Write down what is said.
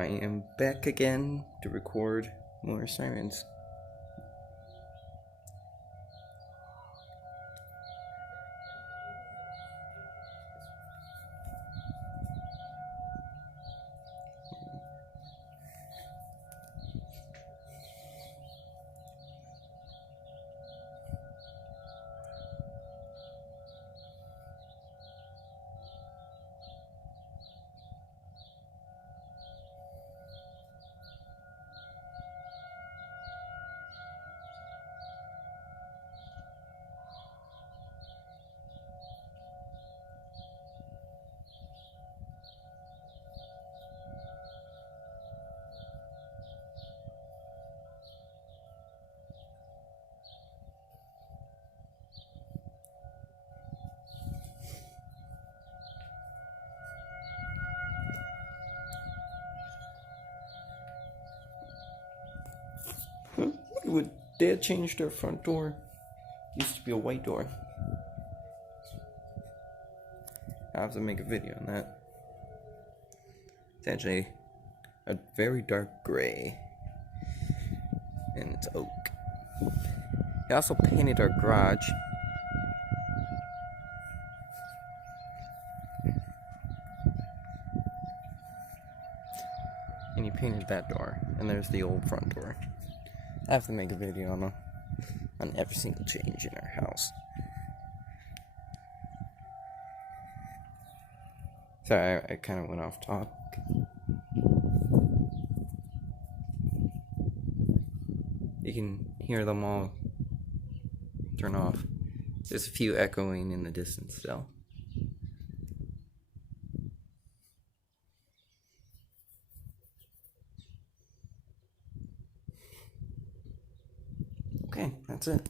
I am back again to record more sirens. Would Dad change their front door? Used to be a white door. I have to make a video on that. It's actually a very dark gray, and it's oak. He also painted our garage. And he painted that door, and there's the old front door. I have to make a video on every single change in our house. Sorry, I kind of went off topic. You can hear them all turn off. There's a few echoing in the distance still. Okay, that's it.